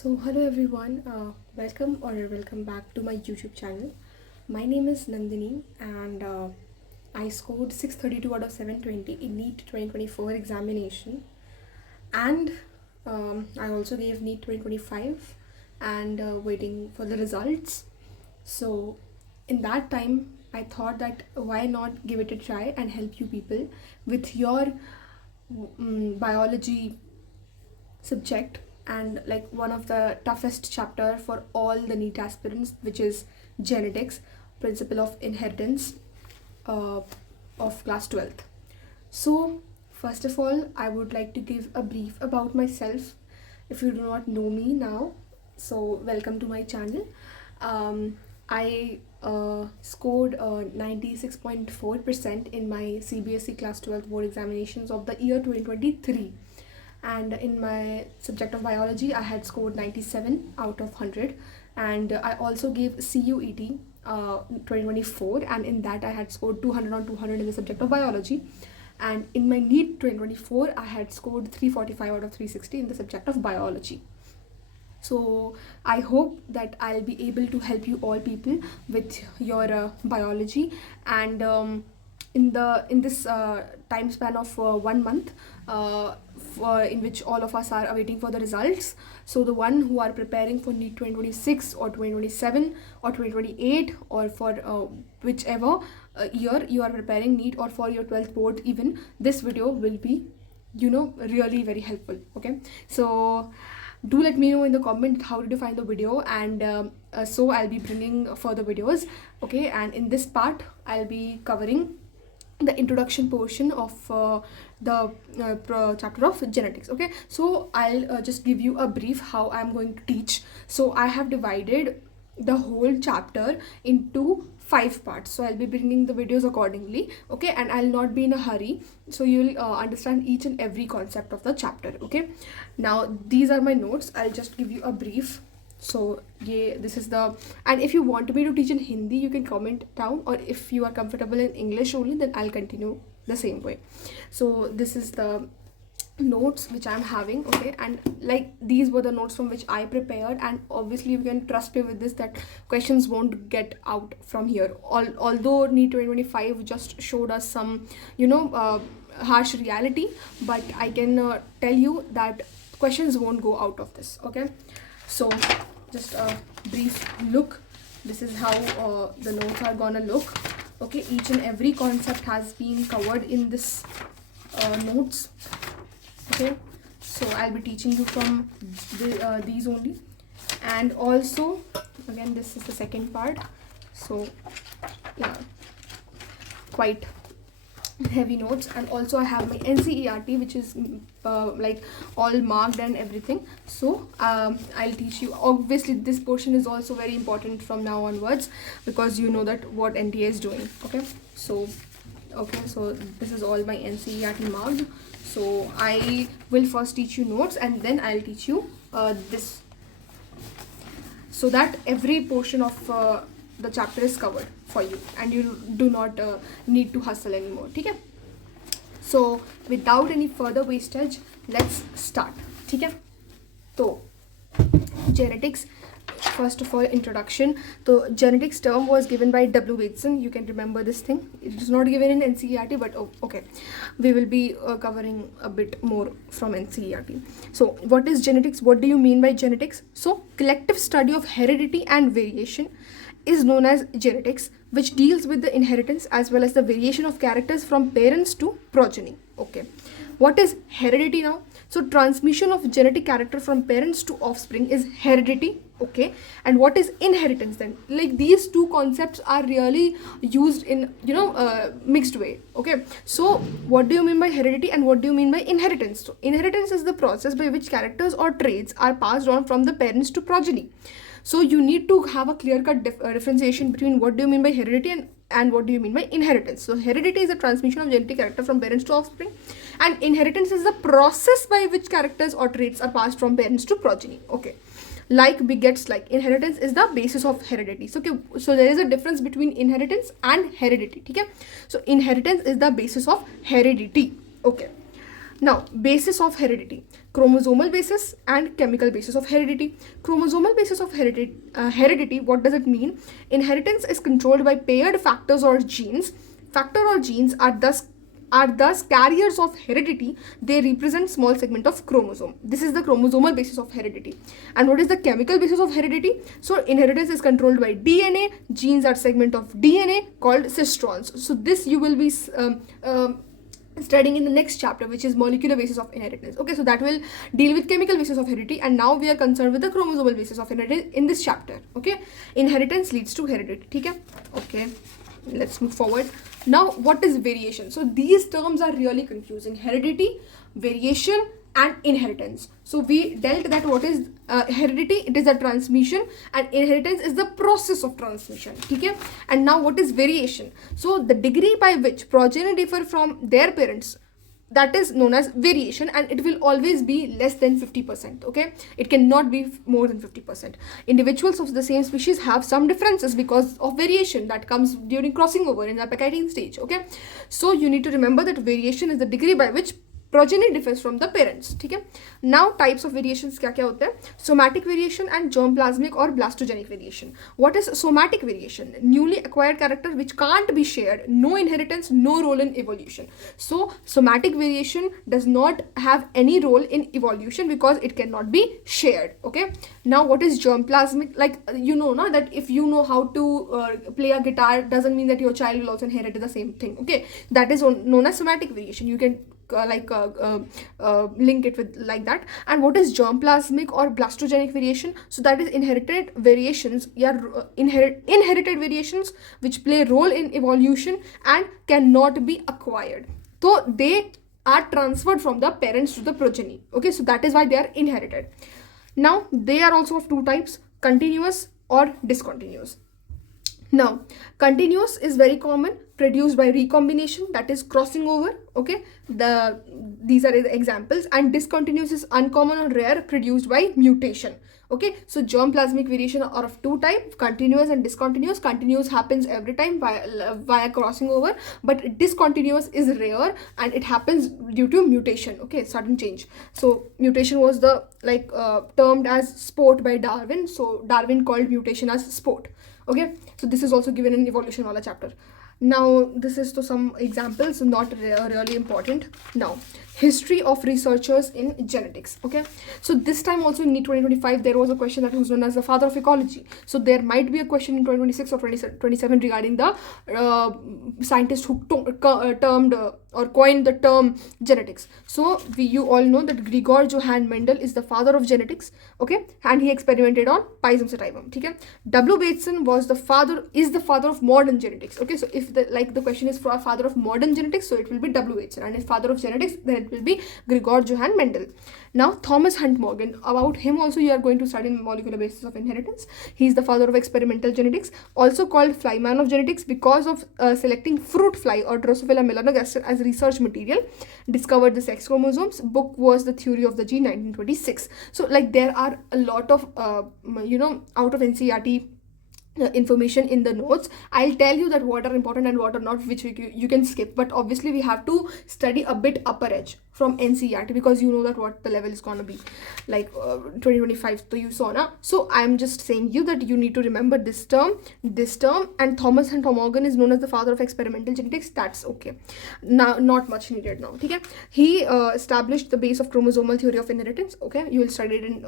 So hello everyone, welcome back to my YouTube channel. My name is Nandini and I scored 632 out of 720 in NEET 2024 examination, and I also gave NEET 2025 and waiting for the results. So in that time I thought that why not give it a try and help you people with your biology subject, and like one of the toughest chapter for all the NEET aspirants, which is genetics, principle of inheritance, uh, of class 12th. So first of all, I would like to give a brief about myself if you do not know me now. So welcome to my channel. I scored 96.4% in my CBSE class 12th board examinations of the year 2023, and in my subject of biology I had scored 97 out of 100, and I also gave CUET 2024, and in that I had scored 200 on 200 in the subject of biology, and in my NEET 2024 I had scored 345 out of 360 in the subject of biology. So I hope that I'll be able to help you all people with your biology, and in this time span of 1 month, in which all of us are awaiting for the results. So the one who are preparing for NEET 2026 or 2027 or 2028, or for whichever year you are preparing NEET, or for your 12th board even, this video will be really very helpful. Okay, so do let me know in the comment how did you find the video, and so I'll be bringing further videos. Okay, and in this part I'll be covering the introduction portion of the chapter of genetics. Okay, so I'll just give you a brief how I'm going to teach. So I have divided the whole chapter into 5 parts, so I'll be bringing the videos accordingly. Okay, and I'll not be in a hurry, so you'll understand each and every concept of the chapter. Okay, now these are my notes. I'll just give you a brief. So yeah, this is the, and if you want me to teach in Hindi, you can comment down, or if you are comfortable in English only, then I'll continue the same way. So this is the notes which I'm having. Okay, and like these were the notes from which I prepared, and obviously you can trust me with this that questions won't get out from here. Although NEET 2025 just showed us some harsh reality, but I can tell you that questions won't go out of this. Okay, so just a brief look. This is how the notes are gonna look. Okay, each and every concept has been covered in this notes. Okay, so I'll be teaching you from these only, and also again this is the second part. So yeah, quite heavy notes, and also I have my NCERT, which is like all marked and everything. So I'll teach you. Obviously this portion is also very important from now onwards, because you know that what NTA is doing. Okay, so this is all my NCERT marked. So I will first teach you notes, and then I'll teach you this, so that every portion of the chapter is covered for you, and you do not need to hustle anymore. Okay, so without any further wastage, let's start. Okay, so genetics. First of all, introduction. So genetics term was given by W. Bateson. You can remember this thing. It is not given in NCERT, but okay, we will be covering a bit more from NCERT. So what is genetics? What do you mean by genetics? So collective study of heredity and variation is known as genetics, which deals with the inheritance as well as the variation of characters from parents to progeny. Okay, what is heredity now? So transmission of genetic character from parents to offspring is heredity. Okay, and what is inheritance then? Like these two concepts are really used in mixed way. Okay, so what do you mean by heredity and what do you mean by inheritance? So inheritance is the process by which characters or traits are passed on from the parents to progeny. So you need to have a clear-cut differentiation between what do you mean by heredity and what do you mean by inheritance. So heredity is the transmission of genetic character from parents to offspring, and inheritance is the process by which characters or traits are passed from parents to progeny. Okay, like begets like. Inheritance is the basis of heredity. So there is a difference between inheritance and heredity. Okay, so inheritance is the basis of heredity. Okay, Now, basis of heredity, chromosomal basis and chemical basis of heredity. Chromosomal basis of heredity, what does it mean? Inheritance is controlled by paired factors or genes. Factor or genes are thus carriers of heredity. They represent small segment of chromosome. This is the chromosomal basis of heredity. And what is the chemical basis of heredity? So inheritance is controlled by DNA. Genes are segment of DNA called cistrons. So this you will be studying in the next chapter, which is molecular basis of inheritance. Okay, so that will deal with chemical basis of heredity, and now we are concerned with the chromosomal basis of inheritance in this chapter. Okay, inheritance leads to heredity. Okay, let's move forward. Now, what is variation? So these terms are really confusing: heredity, variation, and inheritance. So we dealt that what is heredity, it is a transmission, and inheritance is the process of transmission. Okay, and now what is variation? So the degree by which progeny differ from their parents, that is known as variation, and it will always be less than 50%. Okay, it cannot be more than 50%. Individuals of the same species have some differences because of variation that comes during crossing over in the apoptotic stage. Okay, so you need to remember that variation is the degree by which progeny differs from the parents. ठीक है. Now types of variations क्या क्या होते हैं? Somatic variation and germplasmic or blastogenic variation. What is somatic variation? Newly acquired character which can't be shared, no inheritance, no role in evolution. So somatic variation does not have any role in evolution because it cannot be shared. Okay. Now what is germplasmic? Like you know na, that if you know how to play a guitar doesn't mean that your child will also inherit the same thing. Okay, that is known as somatic variation. You can link it with like that. And what is germplasmic or blastogenic variation? So that is inherited variations, inherited variations which play role in evolution and cannot be acquired. So they are transferred from the parents to the progeny. Okay, so that is why they are inherited. Now they are also of two types: continuous or discontinuous. Now continuous is very common, produced by recombination, that is crossing over. Okay, these are the examples. And discontinuous is uncommon or rare, produced by mutation. Okay, so germplasmic variation are of two types: continuous and discontinuous. Continuous happens every time via crossing over, but discontinuous is rare and it happens due to mutation. Okay, sudden change. So mutation was the termed as sport by Darwin. So Darwin called mutation as sport. Okay, so this is also given in evolution wala chapter. Now this is to some examples, not really important. Now history of researchers in genetics. Okay, so this time also in NEET 2025 there was a question that was known as the father of ecology. So there might be a question in 2026 or 2027 regarding the scientist who termed or coined the term genetics. So you all know that Gregor Johann Mendel is the father of genetics. Okay, and he experimented on Pisum sativum. Okay, W. Bateson is the father of modern genetics. Okay, so if the question is for a father of modern genetics, so it will be W. Bateson, and if father of genetics, then it will be Gregor Johann Mendel. Now Thomas Hunt Morgan, about him also you are going to study in molecular basis of inheritance. He is the father of experimental genetics, also called flyman of genetics because of selecting fruit fly or Drosophila melanogaster as research material. Discovered the sex chromosomes. Book was The Theory of the Gene, 1926. So there are a lot of out of NCERT information in the notes. I'll tell you that what are important and what are not, which you can skip, but obviously we have to study a bit upper edge from NCERT because you know that what the level is gonna be 2025. So you saw na. So I'm just saying you that you need to remember this term, and Thomas Hunt Morgan is known as the father of experimental genetics. That's okay. Now not much needed now. Okay, he established the base of chromosomal theory of inheritance. Okay, you will study it in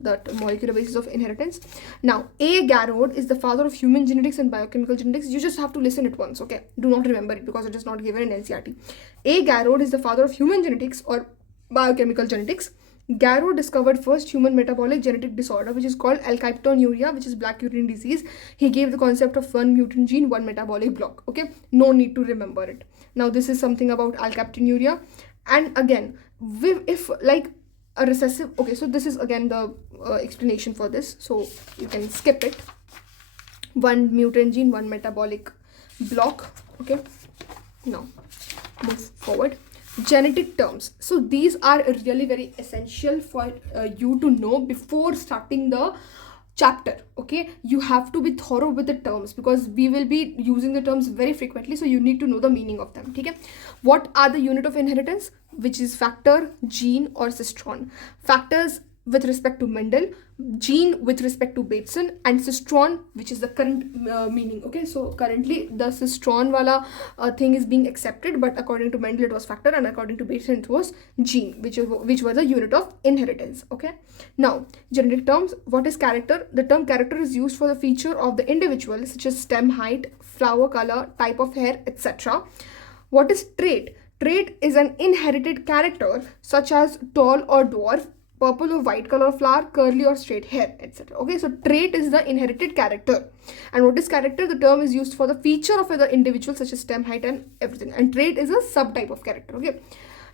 that molecular basis of inheritance. Now A. Garrod is the father of human genetics and biochemical genetics. You just have to listen it once. Okay, do not remember it because it is not given in NCERT. A. Garrod is the father of human genetics or biochemical genetics. Garrod discovered first human metabolic genetic disorder, which is called alkyptonuria, which is black urine disease. He gave the concept of one mutant gene, one metabolic block. Okay, no need to remember it. Now this is something about alkyptonuria. And again, if a recessive, okay, so this is again the explanation for this, so you can skip it. One mutant gene, one metabolic block. Okay, now move forward. Genetic terms. So these are really very essential for you to know before starting the chapter. Okay, you have to be thorough with the terms because we will be using the terms very frequently, so you need to know the meaning of them. Okay, what are the unit of inheritance? Which is factor, gene, or cistron. Factors with respect to Mendel, gene with respect to Bateson, and cistron, which is the current meaning. Okay, so currently the cistron wala thing is being accepted, but according to Mendel it was factor, and according to Bateson it was gene, which was a unit of inheritance. Okay, now generic terms. What is character? The term character is used for the feature of the individual, such as stem height, flower color, type of hair, etc. What is trait? Trait is an inherited character such as tall or dwarf, purple or white color flower, curly or straight hair, etc. Okay, so trait is the inherited character. And what is character? The term is used for the feature of the individual such as stem height and everything. And trait is a subtype of character. Okay.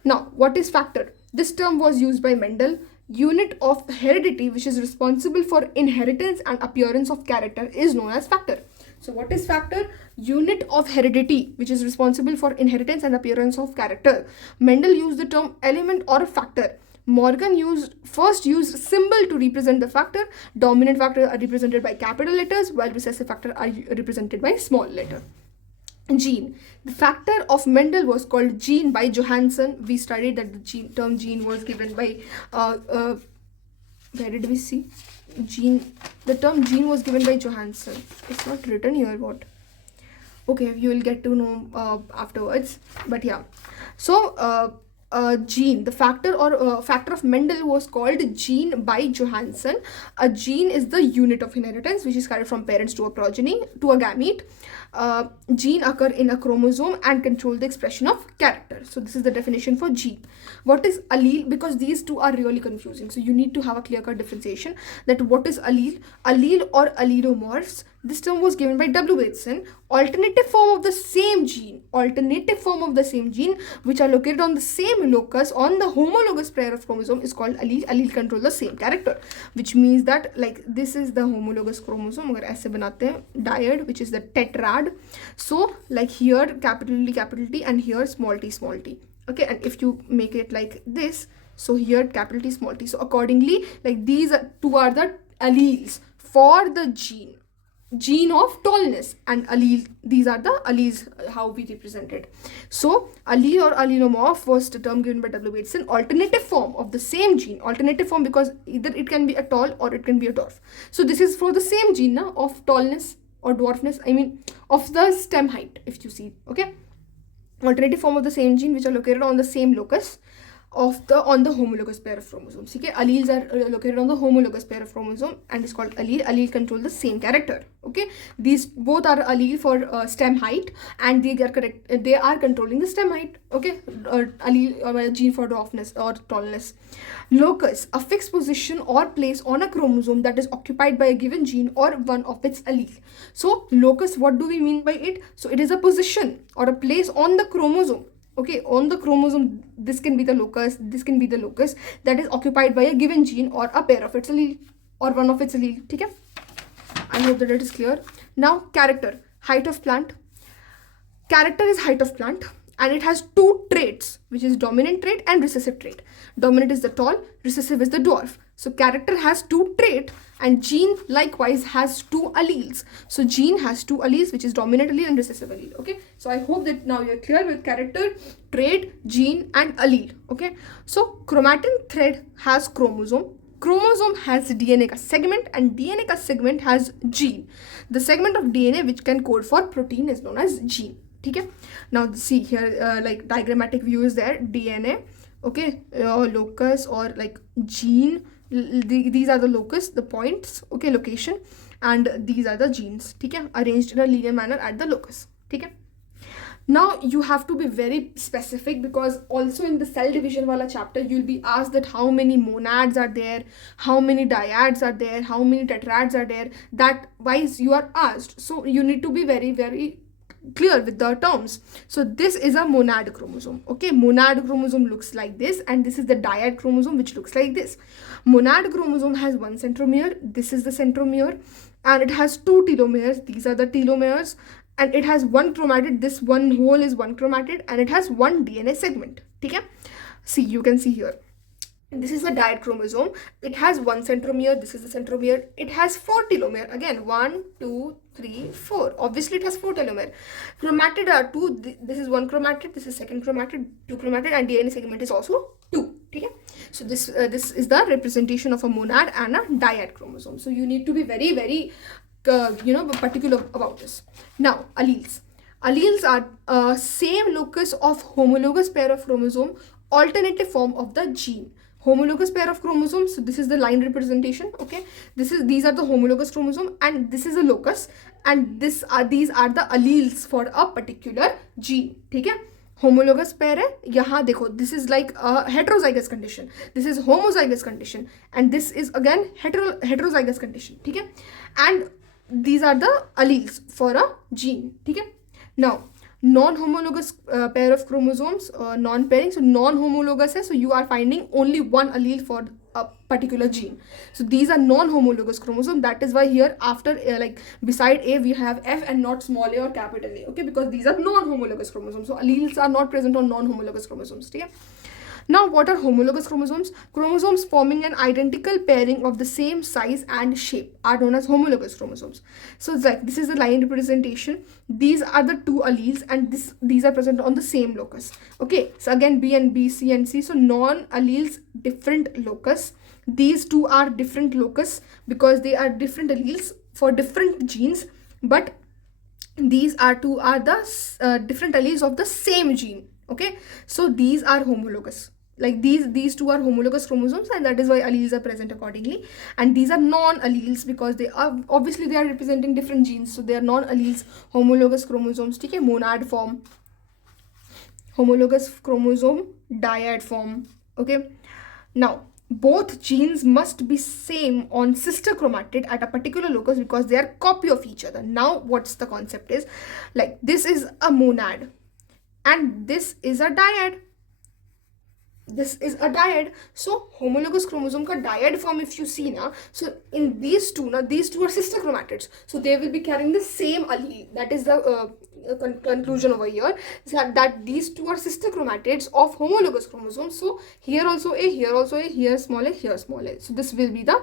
Now, what is factor? This term was used by Mendel. Unit of heredity which is responsible for inheritance and appearance of character is known as factor. So what is factor? Unit of heredity which is responsible for inheritance and appearance of character. Mendel used the term element or factor. Morgan first used symbol to represent the factor. Dominant factor are represented by capital letters, while recessive factor are represented by small letter. Gene. The factor of Mendel was called gene by Johansen. We studied that the term gene was given by where did we see? Gene. The term gene was given by Johansen. It's not written here. What? Okay, you will get to know afterwards. But yeah. So gene, the factor or factor of Mendel was called gene by Johansen. A gene is the unit of inheritance which is carried from parents to a progeny, to a gamete. Gene occur in a chromosome and control the expression of character. So this is the definition for gene. What is allele? Because these two are really confusing, so you need to have a clear-cut differentiation that what is allele. Allele or allelomorphs. This term was given by W. Bateson. Alternative form of the same gene. Alternative form of the same gene which are located on the same locus on the homologous pair of chromosome is called allele. Allele control the same character, which means that like this is the homologous chromosome. अगर ऐसे बनाते हैं dyad, which is the tetrad. So like here capital T and here small t. Okay, and if you make it like this, so here capital T small t. So accordingly, like these two are the alleles for the gene of tallness, and allele, these are the alleles how we represent it. So allele or allelomorph was the term given by W. Bateson. Alternative form of the same gene. Alternative form because either it can be a tall or it can be a dwarf. So this is for the same gene now of tallness or dwarfness, I mean of the stem height, if you see. Okay, alternative form of the same gene which are located on the same locus on the homologous pair of chromosomes. Okay, alleles are located on the homologous pair of chromosome and is called allele. Allele control the same character. Okay, these both are allele for stem height, and they are controlling the stem height. Okay, allele or gene for dwarfness or tallness. Locus, a fixed position or place on a chromosome that is occupied by a given gene or one of its allele. So locus, what do we mean by it? So it is a position or a place on the chromosome. Okay, on the chromosome, this can be the locus, this can be the locus that is occupied by a given gene or a pair of its allele or one of its allele. Okay, I hope that it is clear. Now character, height of plant. Character is height of plant and it has two traits, which is dominant trait and recessive trait. Dominant is the tall, recessive is the dwarf. So character has two traits and gene likewise has two alleles. So gene has two alleles, which is dominant allele and recessive allele. Okay, so I hope that now you're clear with character, trait, gene and allele. Okay, so chromatin thread has chromosome. Chromosome has DNA ka segment and DNA ka segment has gene. The segment of DNA which can code for protein is known as gene. Okay, now see here like diagrammatic view is there. DNA, okay, locus or like gene, these are the locus, the points, okay, location, and these are the genes, okay, arranged in a linear manner at the locus. Okay, now you have to be very specific because also in the cell division wala chapter you'll be asked that how many monads are there, how many dyads are there, how many tetrads are there, that wise you are asked. So you need to be very clear with the terms. So this is a monad chromosome. Okay, monad chromosome looks like this, and this is the dyad chromosome which looks like this. Monad chromosome has one centromere, this is the centromere, and it has two telomeres, these are the telomeres, and it has one chromatid, this one whole is one chromatid, and it has one DNA segment. Okay, see, you can see here This is a diet chromosome. It has one centromere. This is the centromere. It has 4 telomere. Again, 1, 2, 3, 4. Obviously, it has 4 telomere. Chromatid are 2. This is one chromatid. This is second chromatid, 2 chromatid, and DNA segment is also 2. Okay. So this is the representation of a monad and a diet chromosome. So you need to be very, very particular about this. Now, alleles. Alleles are same locus of homologous pair of chromosome, alternative form of the gene. Homologous pair of chromosomes, so this is the line representation. Okay, these are the homologous chromosome, and this is a locus, and these are the alleles for a particular gene. ठीक है, homologous pair है. यहाँ देखो, this is like a heterozygous condition, this is homozygous condition, and this is again heterozygous condition. ठीक है, and these are the alleles for a gene. ठीक है. Now, non-homologous pair of chromosomes, non-pairing. So non-homologous है, so you are finding only one allele for a particular gene. So these are non-homologous chromosomes. That is why here after like beside A we have F and not small a or capital A. Okay, because these are non-homologous chromosomes. So alleles are not present on non-homologous chromosomes. Okay. Now, what are homologous chromosomes? Chromosomes forming an identical pairing of the same size and shape are known as homologous chromosomes. So it's like this is the line representation. These are the two alleles, and these are present on the same locus. Okay, so again B and B, C and C. So non-alleles, different locus. These two are different locus because they are different alleles for different genes, but these are the different alleles of the same gene. Okay, so these are homologous. Like these two are homologous chromosomes, and that is why alleles are present accordingly. And these are non-alleles because they are obviously they are representing different genes, so they are non-alleles, homologous chromosomes. ठीक है, monad form, homologous chromosome, dyad form. Okay, now both genes must be same on sister chromatid at a particular locus because they are copy of each other. Now what's the concept is, like this is a monad and this is a dyad. This is a dyad. So homologous chromosome ka dyad form, if you see now, so in these two are sister chromatids, so they will be carrying the same allele. That is the conclusion over here, that these two are sister chromatids of homologous chromosomes. So here also a, here also a, here small a, here small a. So this will be the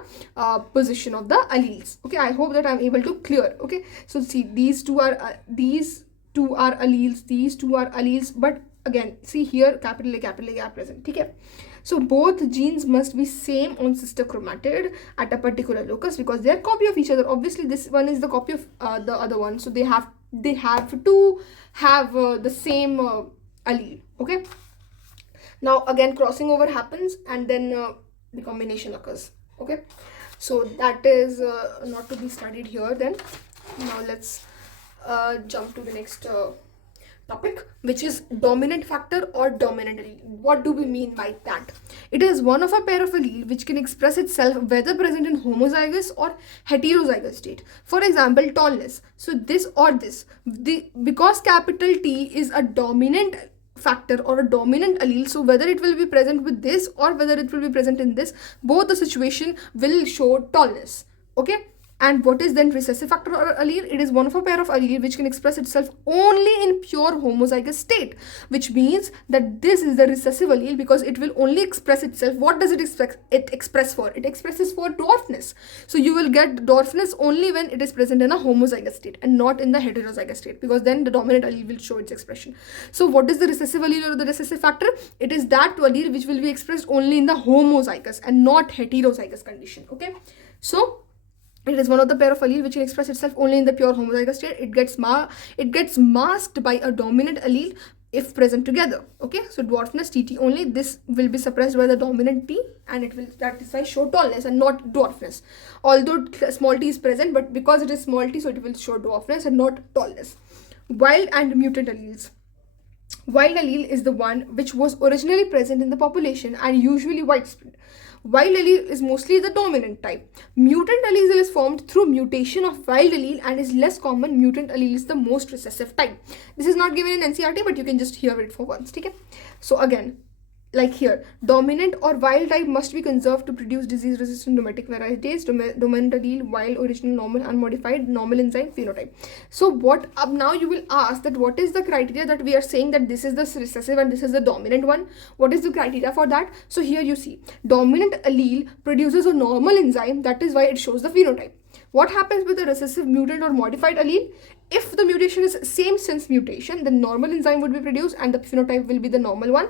position of the alleles. Okay, I hope that I'm able to clear. Okay, so see, these two are alleles, these two are alleles, but again see here capital A are present. Okay, so both genes must be same on sister chromatid at a particular locus because they are copy of each other. Obviously this one is the copy of the other one, so they have to have the same allele. Okay, now again crossing over happens and then the combination occurs. Okay, so that is not to be studied here. Then now let's jump to the next topic, which is dominant factor or dominant allele. What do we mean by that? It is one of a pair of allele which can express itself whether present in homozygous or heterozygous state. For example, tallness. So this or this. Because capital T is a dominant factor or a dominant allele, so whether it will be present with this or whether it will be present in this, both the situation will show tallness. Okay. And what is then recessive factor or allele? It is one of a pair of allele which can express itself only in pure homozygous state, which means that this is the recessive allele because it will only express itself. What does it express for? It expresses for dwarfness. So you will get dwarfness only when it is present in a homozygous state and not in the heterozygous state, because then the dominant allele will show its expression. So what is the recessive allele or the recessive factor? It is that allele which will be expressed only in the homozygous and not heterozygous condition. Okay, so it is one of the pair of allele which can express itself only in the pure homozygous state. It gets masked by a dominant allele if present together. Okay, so dwarfness TT only. This will be suppressed by the dominant T, and it will, that is why, show tallness and not dwarfness. Although small t is present, but because it is small t, so it will show dwarfness and not tallness. Wild and mutant alleles. Wild allele is the one which was originally present in the population and usually widespread. Wild allele is mostly the dominant type. Mutant allele is formed through mutation of wild allele and is less common. Mutant allele is the most recessive type. This is not given in NCERT, but you can just hear it for once. Okay? So again, like here, dominant or wild type must be conserved to produce disease resistant dominant varieties. Dominant allele, wild, original, normal, unmodified, normal enzyme, phenotype. So what up now you will ask that what is the criteria that we are saying that this is the recessive and this is the dominant one? What is the criteria for that? So here you see, dominant allele produces a normal enzyme, that is why it shows the phenotype. What happens with the recessive mutant or modified allele? If the mutation is same sense mutation, then normal enzyme would be produced and the phenotype will be the normal one.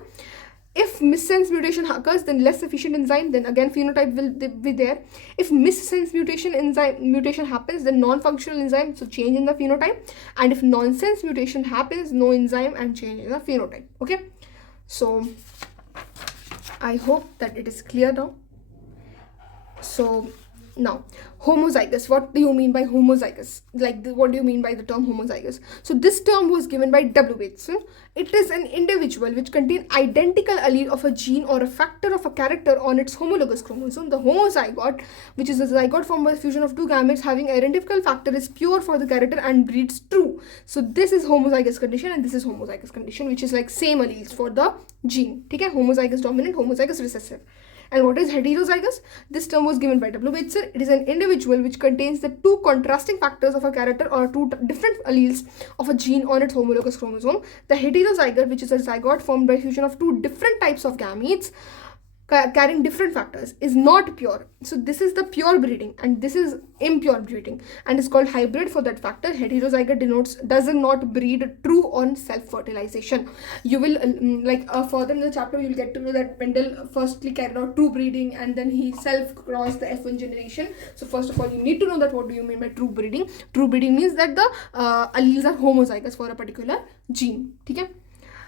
If missense mutation occurs, then less efficient enzyme, then again phenotype will be there. If missense mutation happens, then non-functional enzyme, so change in the phenotype. And if nonsense mutation happens, no enzyme and change in the phenotype. Okay, so I hope that it is clear now. So now, homozygous. What do you mean by homozygous? What do you mean by the term homozygous? So this term was given by W. Bateson. It is an individual which contains identical allele of a gene or a factor of a character on its homologous chromosome. The homozygote, which is a zygote formed by fusion of two gametes having identical factor, is pure for the character and breeds true. So this is homozygous condition and this is homozygous condition, which is like same alleles for the gene. Okay, homozygous dominant, homozygous recessive. And what is heterozygous? This term was given by W. Bateson. It is an individual which contains the two contrasting factors of a character or two different alleles of a gene on its homologous chromosome. The heterozygote, which is a zygote formed by fusion of two different types of gametes carrying different factors, is not pure. So this is the pure breeding and this is impure breeding and is called hybrid for that factor. Heterozygote does not breed true on self-fertilization. You will further in the chapter you will get to know that Mendel firstly carried out true breeding and then he self-crossed the F1 generation. So first of all you need to know that what do you mean by true breeding. True breeding means that the alleles are homozygous for a particular gene. Okay,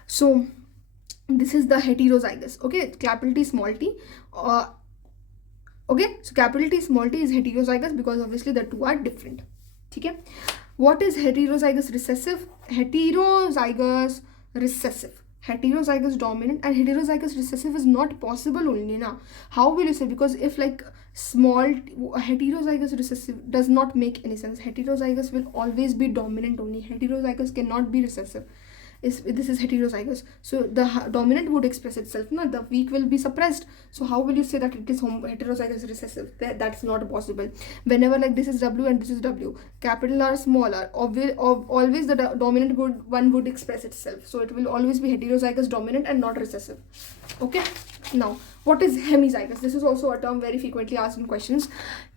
so this is the heterozygous. Okay, capital T small t. Okay, so capital T small t is heterozygous because obviously the two are different. Okay, what is heterozygous recessive? Heterozygous recessive, heterozygous dominant and heterozygous recessive is not possible only now. How will you say? Because if like heterozygous recessive does not make any sense. Heterozygous will always be dominant only. Heterozygous cannot be recessive. This is heterozygous, so the dominant would express itself, no, the weak will be suppressed. So how will you say that it is heterozygous recessive? That's not possible. Whenever like this is W and this is W, capital R, small r, always the dominant one would express itself, so it will always be heterozygous dominant and not recessive. Okay, now what is hemizygous? This is also a term very frequently asked in questions.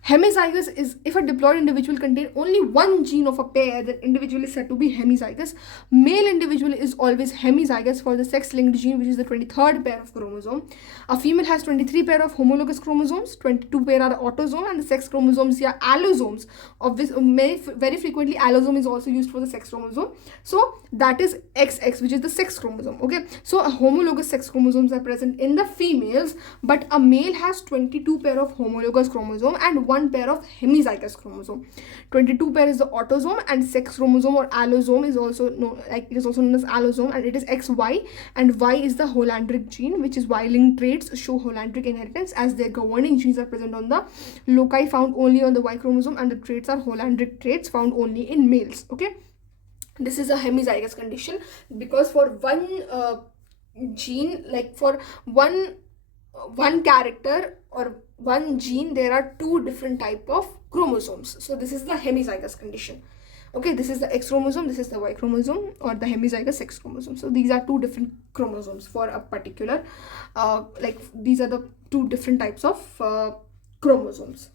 Hemizygous is if a diploid individual contains only one gene of a pair, then individual is said to be hemizygous. Male individual is always hemizygous for the sex-linked gene, which is the 23rd pair of chromosome. A female has 23 pair of homologous chromosomes, 22 pair are autosome, and the sex chromosomes are allosomes. Very frequently allosome is also used for the sex chromosome. So that is XX, which is the sex chromosome. Okay, so homologous sex chromosomes are present in the females, but a male has 22 pair of homologous chromosome and one pair of hemizygous chromosome. 22 pair is the autosome and sex chromosome or allosome is also known, it is also known as allosome, and it is XY, and Y is the Hollandric gene, which is Y-linked traits show Hollandric inheritance as their governing genes are present on the loci found only on the Y chromosome, and the traits are Hollandric traits found only in males. Okay, this is a hemizygous condition because for one gene, like for one character or one gene, there are two different type of chromosomes. So this is the hemizygous condition. Okay, this is the X chromosome, this is the Y chromosome, or the hemizygous X chromosome. So these are two different chromosomes for a particular these are the two different types of chromosomes.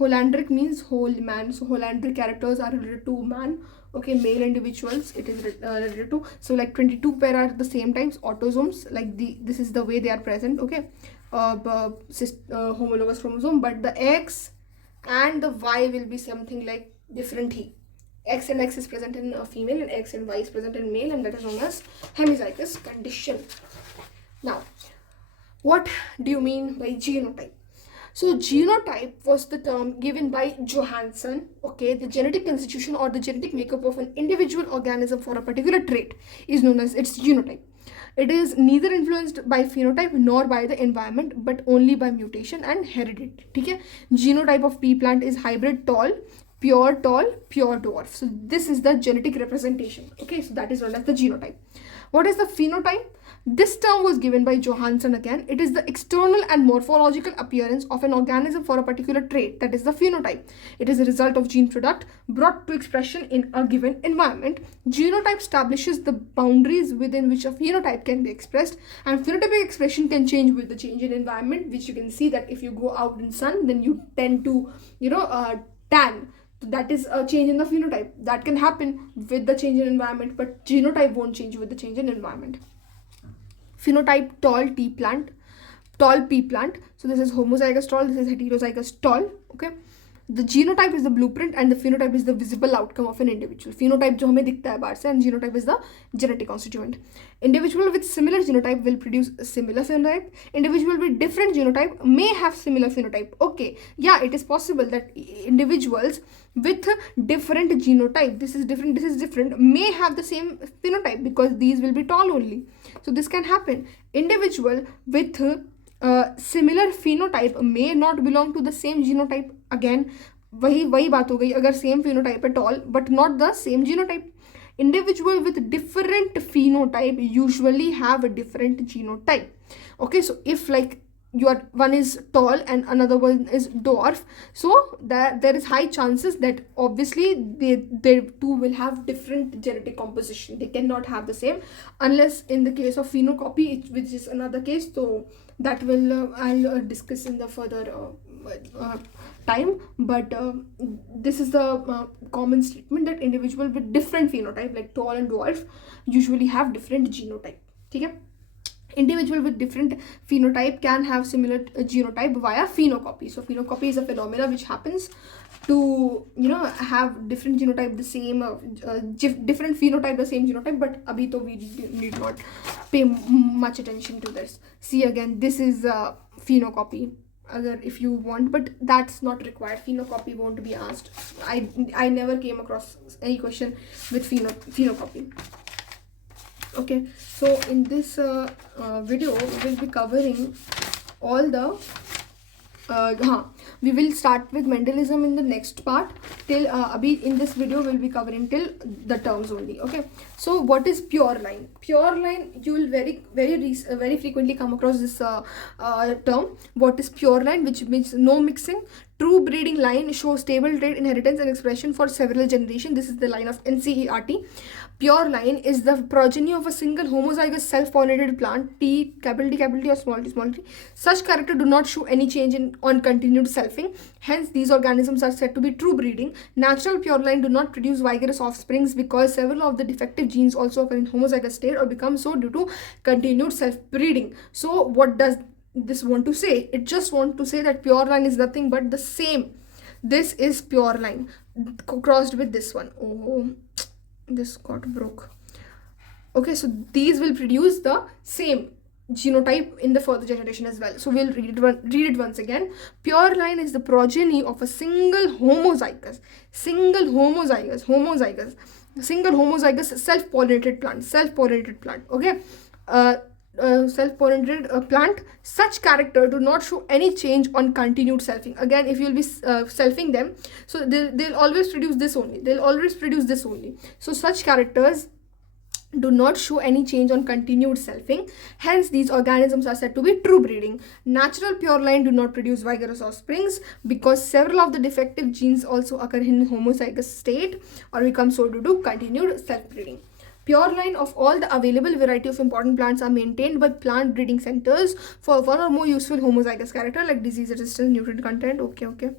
Hollandric means whole man, so Hollandric characters are related to man. Okay, male individuals it is related to. So like 22 pair are the same types, autosomes, like this is the way they are present. Okay, homologous chromosome, but the X and the Y will be something like different. X and X is present in a female and X and Y is present in male, and that is known as hemizygous condition. Now, what do you mean by genotype? So genotype was the term given by Johansson. Okay, the genetic constitution or the genetic makeup of an individual organism for a particular trait is known as its genotype. It is neither influenced by phenotype nor by the environment, but only by mutation and heredity. Okay, genotype of pea plant is hybrid tall, pure dwarf. So this is the genetic representation. Okay, so that is known as the genotype. What is the phenotype? This term was given by Johansson again. It is the external and morphological appearance of an organism for a particular trait, that is the phenotype. It is a result of gene product brought to expression in a given environment. Genotype establishes the boundaries within which a phenotype can be expressed, and phenotypic expression can change with the change in environment, which you can see that if you go out in sun, then you tend to, tan. That is a change in the phenotype. That can happen with the change in environment, but genotype won't change with the change in environment. Phenotype tall T plant, tall P plant. So this is homozygous tall, this is heterozygous tall. Okay, the genotype is the blueprint and the phenotype is the visible outcome of an individual. Phenotype जो हमें दिखता है बाहर से, and genotype is the genetic constituent. Individual with similar genotype will produce a similar phenotype. Individual with different genotype may have similar phenotype. Okay, yeah, it is possible that individuals with different genotype, this is different, may have the same phenotype because these will be tall only. So this can happen. Individual with similar phenotype may not belong to the same genotype. Again, वही बात हो गई, अगर same phenotype है tall but not the same genotype. Individual with different phenotype usually have a different genotype. Okay, so if like one is tall and another one is dwarf, so there is high chances that obviously they two will have different genetic composition. They cannot have the same, unless in the case of phenocopy, which is another case. So that will I'll discuss in the further time. But this is the common statement that individual with different phenotype like tall and dwarf usually have different genotype. ठीक है. Individual with different phenotype can have similar genotype via phenocopy. So phenocopy is a phenomena which happens to have different genotype the same different phenotype the same genotype, but abhi to we need not pay much attention to this. See, again, this is phenocopy if you want, but that's not required. Phenocopy won't be asked. I never came across any question with phenocopy. Okay, so in this video we will be covering all the we will start with Mendelism in the next part. Till abhi in this video we'll be covering till the terms only. Okay, so what is pure line? Pure line, you will very frequently come across this term. What is pure line? Which means no mixing. True breeding line shows stable trait inheritance and expression for several generations. This is the line of NCERT. Pure line is the progeny of a single homozygous self-pollinated plant, T, capital T or small t. Such character do not show any change on continued selfing. Hence, these organisms are said to be true breeding. Natural pure line do not produce vigorous offsprings because several of the defective genes also occur in homozygous state or become so due to continued self-breeding. So, what does this want to say? It just want to say that pure line is nothing but the same. This is pure line crossed with this one. Oh, this got broke. Okay, so these will produce the same genotype in the further generation as well. So we'll read it once again. Pure line is the progeny of a single homozygous self-pollinated plant. Okay, self-pollinated plant. Such character do not show any change on continued selfing. Again, if you'll be selfing them, so they'll always produce this only. So such characters do not show any change on continued selfing. Hence, these organisms are said to be true breeding. Natural pure line do not produce vigorous offsprings because several of the defective genes also occur in homozygous state or become so due to continued self-breeding. Pure line of all the available variety of important plants are maintained by plant breeding centers for one or more useful homozygous character like disease resistance, nutrient content. Okay,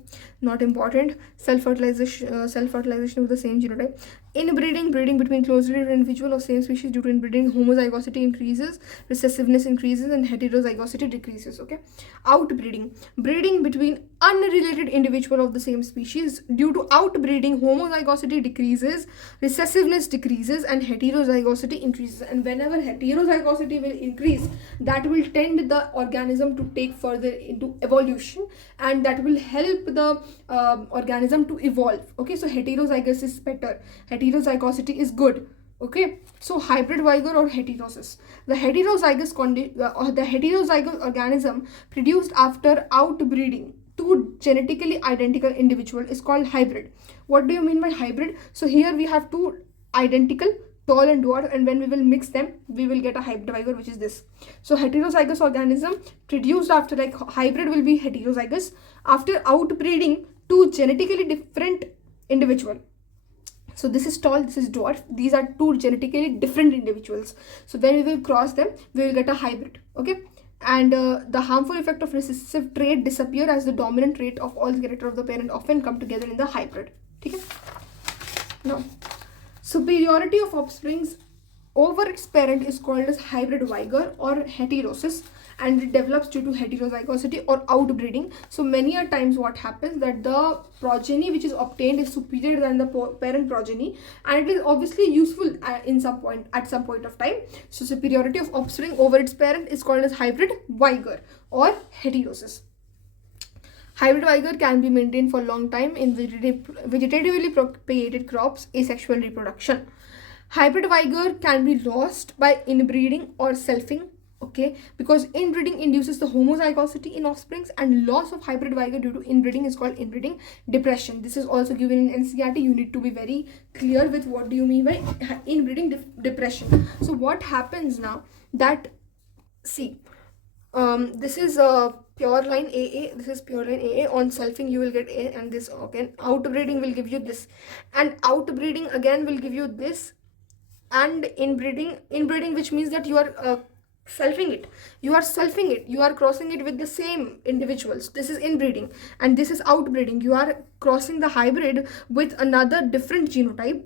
not important. Self-fertilization of the same genotype. Inbreeding, breeding between closely related individuals of same species due to inbreeding, homozygosity increases, recessiveness increases, and heterozygosity decreases. Okay. Outbreeding, breeding between unrelated individuals of the same species. Due to outbreeding, homozygosity decreases, recessiveness decreases, and heterozygosity increases. And whenever heterozygosity will increase, that will tend the organism to take further into evolution, and that will help the organism to evolve. Okay, so heterozygous is better. Heterozygosity is good. Okay, so hybrid vigor or heterosis. The heterozygous organism produced after outbreeding two genetically identical individual is called hybrid. What do you mean by hybrid? So here we have two identical tall and dwarf, and when we will mix them, we will get a hybrid vigor, which is this. So heterozygous organism produced after, like, hybrid will be heterozygous after outbreeding two genetically different individual. So this is tall, this is dwarf. These are two genetically different individuals. So when we will cross them, we will get a hybrid. Okay. And the harmful effect of recessive trait disappear as the dominant trait of all the character of the parent often come together in the hybrid. Okay. Now, superiority of offsprings over its parent is called as hybrid vigor or heterosis, and it develops due to heterozygosity or outbreeding. So many a times what happens that the progeny which is obtained is superior than the parent progeny, and it is obviously useful at some point of time. So superiority of offspring over its parent is called as hybrid vigor or heterosis. Hybrid vigor can be maintained for a long time in vegetatively propagated crops, asexual reproduction. Hybrid vigor can be lost by inbreeding or selfing, okay, because inbreeding induces the homozygosity in offsprings, and loss of hybrid vigor due to inbreeding is called inbreeding depression. This is also given in NCERT. You need to be very clear with what do you mean by inbreeding depression. So what happens now that, see, this is a pure line AA, this is pure line AA. On selfing you will get A, and this again outbreeding will give you this, and outbreeding again will give you this, and inbreeding which means that you are selfing it, you are crossing it with the same individuals. This is inbreeding, and this is outbreeding. You are crossing the hybrid with another different genotype,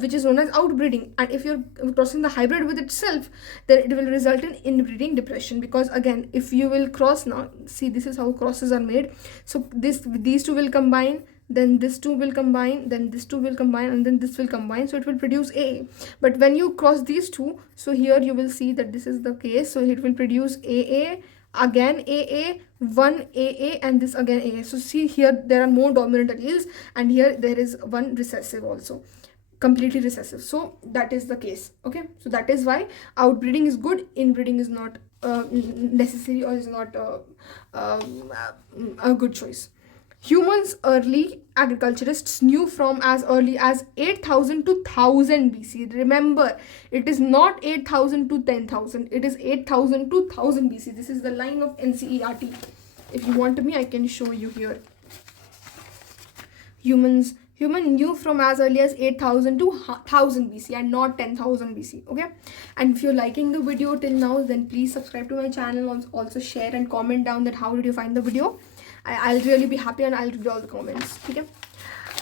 which is known as outbreeding. And if you're crossing the hybrid with itself, then it will result in inbreeding depression, because again, if you will cross now, see, this is how crosses are made. So these two will combine, then this two will combine, then this two will combine, and then this will combine, so it will produce AA. But when you cross these two, so here you will see that this is the case, so it will produce AA, again AA, one AA, and this again AA. So see, here there are more dominant alleles, and here there is one recessive also, completely recessive. So that is the case. Okay, so that is why outbreeding is good, inbreeding is not necessary, or is not a good choice. Humans, early agriculturists, knew from as early as 8000 to 1000 BC. Remember, it is not 8000 to 10,000. It is 8000 to 1000 BC. This is the line of NCERT. If you want me, I can show you here. Human knew from as early as 8000 to 1000 BC and not 10,000 BC. Okay. And if you're liking the video till now, then please subscribe to my channel. Also share and comment down that how did you find the video. I'll really be happy, and I'll read all the comments. Okay.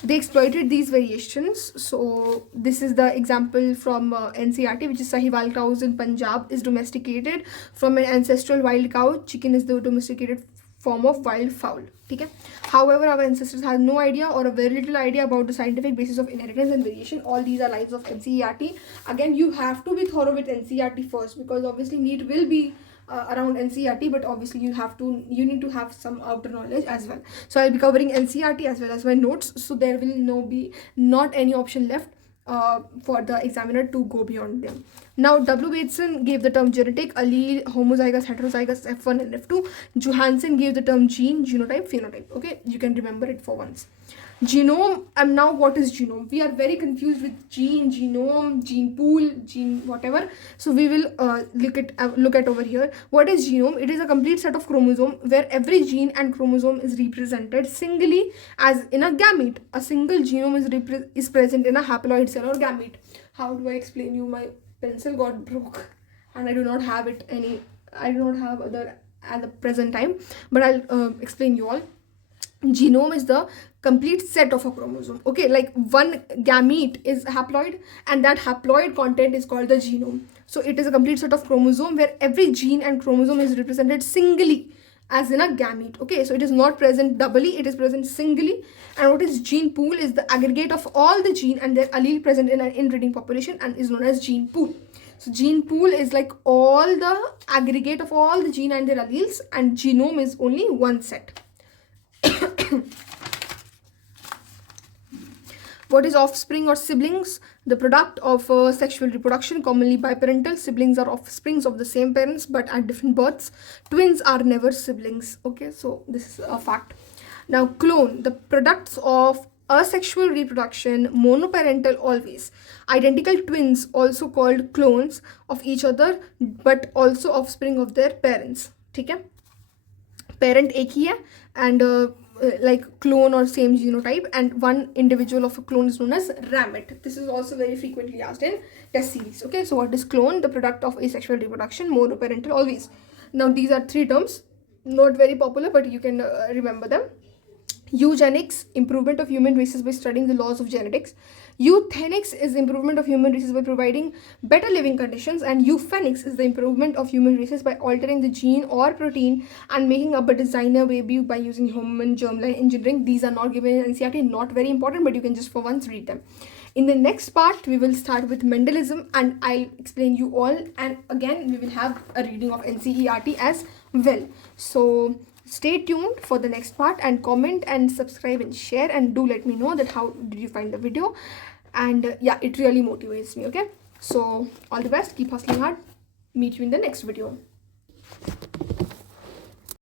They exploited these variations. So this is the example from NCERT, which is Sahiwal cows in Punjab is domesticated from an ancestral wild cow. Chicken is the domesticated form of wild fowl. Okay. However, our ancestors had no idea or a very little idea about the scientific basis of inheritance and variation. All these are lines of NCERT. Again, you have to be thorough with NCERT first, because obviously NEET will be around NCERT, but obviously you need to have some outer knowledge as well. So I'll be covering NCERT as well as my notes, so there will be not any option left for the examiner to go beyond them. Now, W. Bateson gave the term genetic, allele, homozygous, heterozygous, F1 and F2. Johansen gave the term gene, genotype, phenotype. Okay, you can remember it for once. Genome, and now what is genome? We are very confused with gene, genome, gene pool, gene whatever. So we will look at over here. What is genome? It is a complete set of chromosomes where every gene and chromosome is represented singly as in a gamete. A single genome is present in a haploid cell or gamete. How do I explain you? My pencil got broke, and I do not have other at the present time, but I'll explain you all. Genome is the complete set of a chromosome. Okay, like one gamete is haploid, and that haploid content is called the genome. So it is a complete set of chromosome where every gene and chromosome is represented singly as in a gamete. Okay, so it is not present doubly, it is present singly. And what is gene pool? Is the aggregate of all the gene and their allele present in an inbreeding population, and is known as gene pool. So gene pool is like all the aggregate of all the gene and their alleles, and genome is only one set. What is offspring or siblings? The product of sexual reproduction, commonly biparental. Siblings are offsprings of the same parents but at different births. Twins are never siblings. Okay, so this is a fact. Now, clone, the products of asexual reproduction, monoparental always, identical twins also called clones of each other but also offspring of their parents. ठीक है, parent एक ही है and like clone or same genotype, and one individual of a clone is known as ramete. This is also very frequently asked in test series. Okay, so what is clone? The product of asexual reproduction, monoparental always. Now these are three terms, not very popular, but you can remember them. Eugenics, improvement of human races by studying the laws of genetics. Euthenics is improvement of human races by providing better living conditions, and euphenics is the improvement of human races by altering the gene or protein and making up a designer baby by using human germline engineering. These are not given in NCERT, not very important, but you can just for once read them. In the next part, we will start with Mendelism and I'll explain you all, and again we will have a reading of NCERT as well. So stay tuned for the next part, and comment and subscribe and share, and do let me know that how did you find the video. And yeah, it really motivates me. Okay, so all the best, keep hustling hard, meet you in the next video.